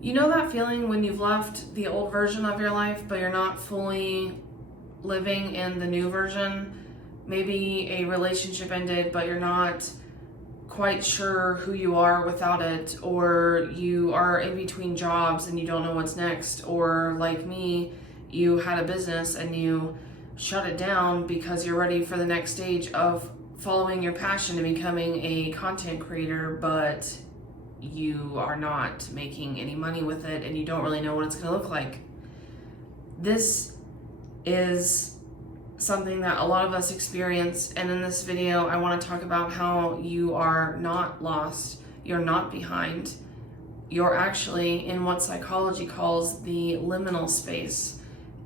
You know that feeling when you've left the old version of your life, but you're not fully living in the new version? Maybe a relationship ended, but you're not quite sure who you are without it, or you are in between jobs and you don't know what's next, or like me, you had a business and you shut it down because you're ready for the next stage of following your passion and becoming a content creator, but you are not making any money with it and you don't really know what it's going to look like. This is something that a lot of us experience, and in this video I want to talk about how you are not lost, you're not behind, you're actually in what psychology calls the liminal space.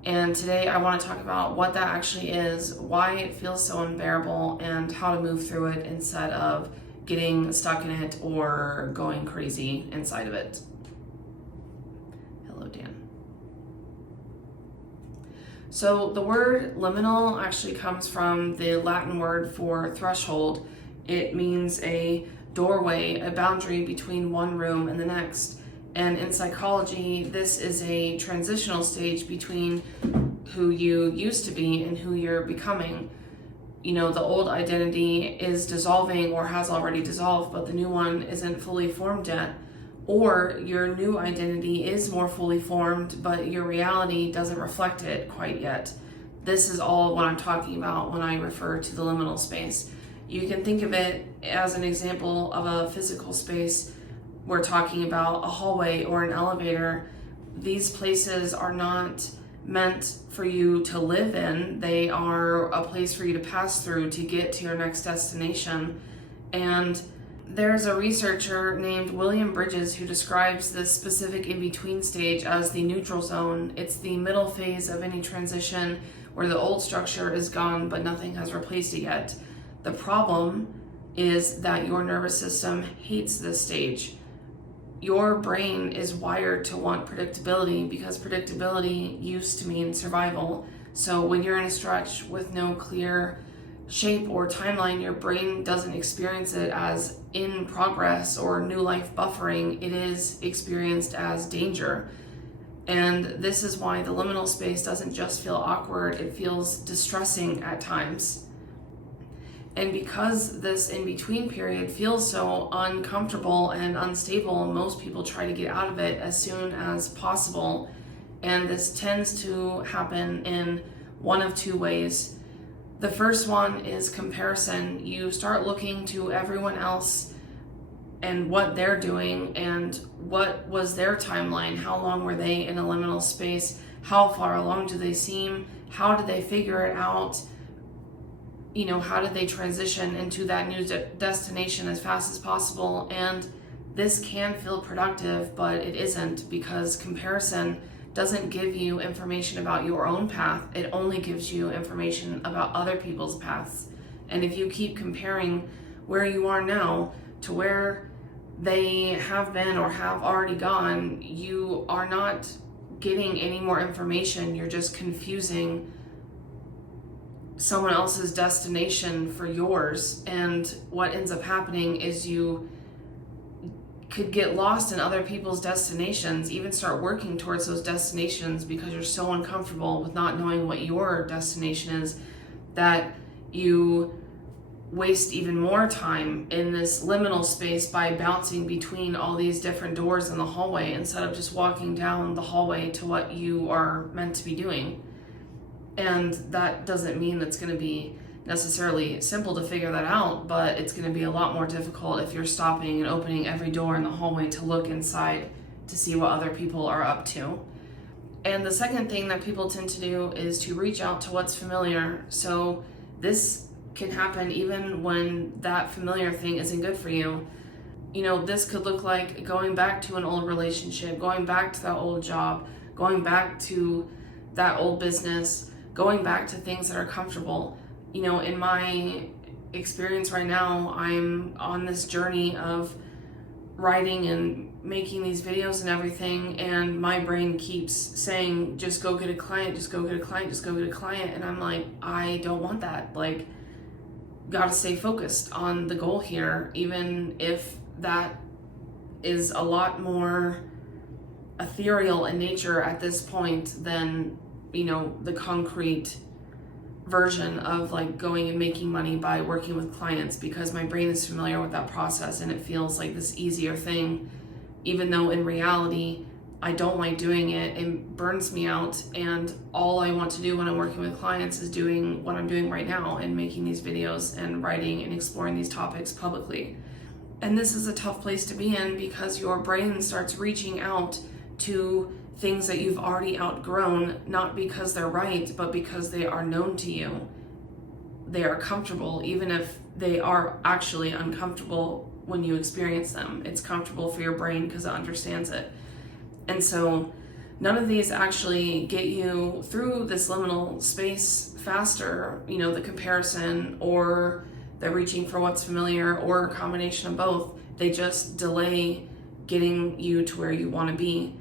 And today I want to talk about what that actually is, why it feels so unbearable, and how to move through it instead of getting stuck in it or going crazy inside of it. Hello, Dan. So the word liminal actually comes from the Latin word for threshold. It means a doorway, a boundary between one room and the next. And in psychology, this is a transitional stage between who you used to be and who you're becoming. You know, the old identity is dissolving or has already dissolved, but the new one isn't fully formed yet. Or your new identity is more fully formed, but your reality doesn't reflect it quite yet. This is all what I'm talking about when I refer to the liminal space. You can think of it as an example of a physical space. We're talking about a hallway or an elevator. These places are not meant for you to live in. They are a place for you to pass through to get to your next destination. And there's a researcher named William Bridges who describes this specific in-between stage as the neutral zone. It's the middle phase of any transition where the old structure is gone but nothing has replaced it yet. The problem is that your nervous system hates this stage. Your brain is wired to want predictability because predictability used to mean survival. So when you're in a stretch with no clear shape or timeline, your brain doesn't experience it as in progress or new life buffering. It is experienced as danger. And this is why the liminal space doesn't just feel awkward, it feels distressing at times. And because this in-between period feels so uncomfortable and unstable, most people try to get out of it as soon as possible. And this tends to happen in one of two ways. The first one is comparison. You start looking to everyone else and what they're doing and what was their timeline, how long were they in a liminal space, how far along do they seem, how did they figure it out, you know, how did they transition into that new destination as fast as possible. And this can feel productive, but it isn't, because comparison doesn't give you information about your own path. It only gives you information about other people's paths. And if you keep comparing where you are now to where they have been or have already gone, you are not getting any more information. You're just confusing someone else's destination for yours. And what ends up happening is you could get lost in other people's destinations, even start working towards those destinations because you're so uncomfortable with not knowing what your destination is, that you waste even more time in this liminal space by bouncing between all these different doors in the hallway instead of just walking down the hallway to what you are meant to be doing. And that doesn't mean it's going to be necessarily simple to figure that out, but it's going to be a lot more difficult if you're stopping and opening every door in the hallway to look inside to see what other people are up to. And the second thing that people tend to do is to reach out to what's familiar. So this can happen even when that familiar thing isn't good for you. You know, this could look like going back to an old relationship, going back to that old job, going back to that old business, going back to things that are comfortable. You know, in my experience right now, I'm on this journey of writing and making these videos and everything, and my brain keeps saying, just go get a client, just go get a client, just go get a client. And I'm like, I don't want that. Like, gotta stay focused on the goal here, even if that is a lot more ethereal in nature at this point than, the concrete version of like going and making money by working with clients, because my brain is familiar with that process and it feels like this easier thing, even though in reality I don't like doing it. It burns me out, and all I want to do when I'm working with clients is doing what I'm doing right now and making these videos and writing and exploring these topics publicly. And this is a tough place to be in, because your brain starts reaching out to things that you've already outgrown, not because they're right, but because they are known to you. They are comfortable, even if they are actually uncomfortable when you experience them. It's comfortable for your brain because it understands it. And so none of these actually get you through this liminal space faster, the comparison or the reaching for what's familiar, or a combination of both. They just delay getting you to where you want to be,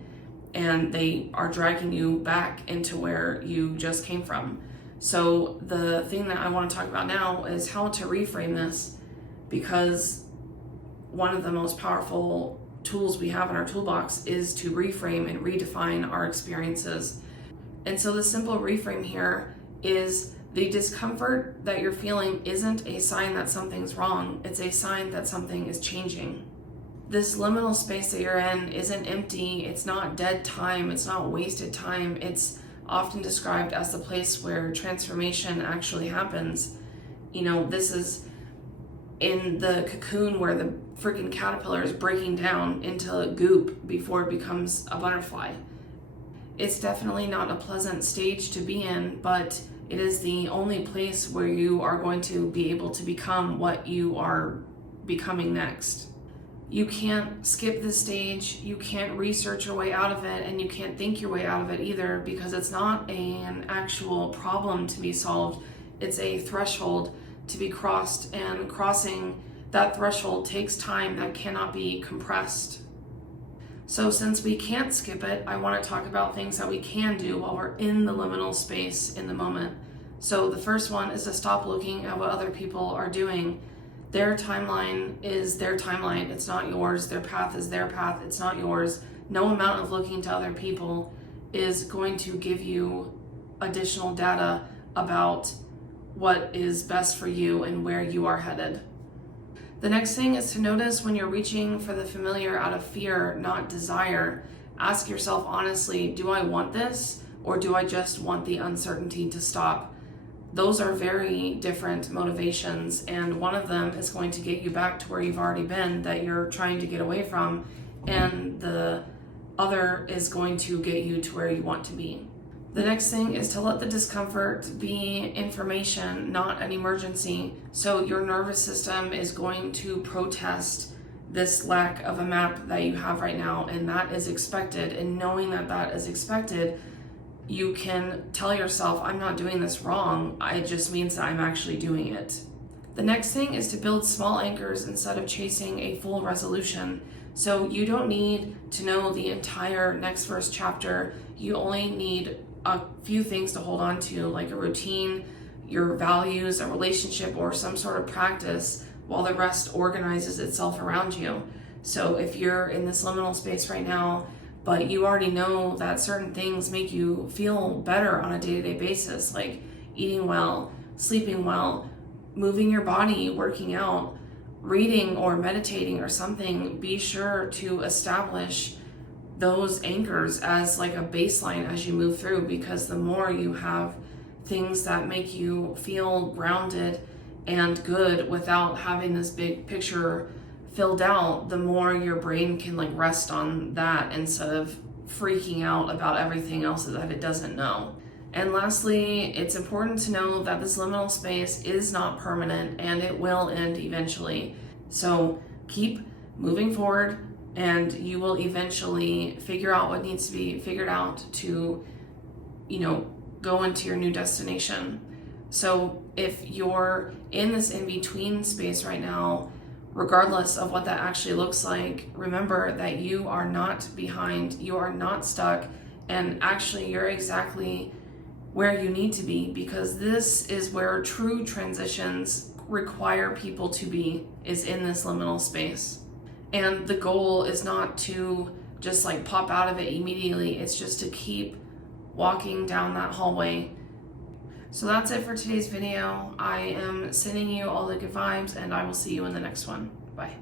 and they are dragging you back into where you just came from. So the thing that I want to talk about now is how to reframe this, because one of the most powerful tools we have in our toolbox is to reframe and redefine our experiences. And so the simple reframe here is the discomfort that you're feeling isn't a sign that something's wrong. It's a sign that something is changing. This liminal space that you're in isn't empty. It's not dead time. It's not wasted time. It's often described as the place where transformation actually happens. This is in the cocoon where the freaking caterpillar is breaking down into goop before it becomes a butterfly. It's definitely not a pleasant stage to be in, but it is the only place where you are going to be able to become what you are becoming next. You can't skip this stage, you can't research your way out of it, and you can't think your way out of it either, because it's not an actual problem to be solved. It's a threshold to be crossed, and crossing that threshold takes time that cannot be compressed. So since we can't skip it, I want to talk about things that we can do while we're in the liminal space in the moment. So the first one is to stop looking at what other people are doing. Their timeline is their timeline. It's not yours. Their path is their path. It's not yours. No amount of looking to other people is going to give you additional data about what is best for you and where you are headed. The next thing is to notice when you're reaching for the familiar out of fear, not desire. Ask yourself honestly, do I want this, or do I just want the uncertainty to stop? Those are very different motivations, and one of them is going to get you back to where you've already been that you're trying to get away from, and the other is going to get you to where you want to be. The next thing is to let the discomfort be information, not an emergency. So your nervous system is going to protest this lack of a map that you have right now, and that is expected. And knowing that that is expected, you can tell yourself, I'm not doing this wrong. It just means that I'm actually doing it. The next thing is to build small anchors instead of chasing a full resolution. So you don't need to know the entire next first chapter. You only need a few things to hold on to, like a routine, your values, a relationship, or some sort of practice, while the rest organizes itself around you. So if you're in this liminal space right now, but you already know that certain things make you feel better on a day-to-day basis, like eating well, sleeping well, moving your body, working out, reading or meditating or something, be sure to establish those anchors as like a baseline as you move through, because the more you have things that make you feel grounded and good without having this big picture filled out, the more your brain can like rest on that instead of freaking out about everything else that it doesn't know. And lastly, it's important to know that this liminal space is not permanent and it will end eventually. So keep moving forward, and you will eventually figure out what needs to be figured out to, go into your new destination. So if you're in this in-between space right now, regardless of what that actually looks like, remember that you are not behind, you are not stuck, and actually you're exactly where you need to be, because this is where true transitions require people to be, is in this liminal space. And the goal is not to just like pop out of it immediately. It's just to keep walking down that hallway. So that's it for today's video. I am sending you all the good vibes, and I will see you in the next one. Bye.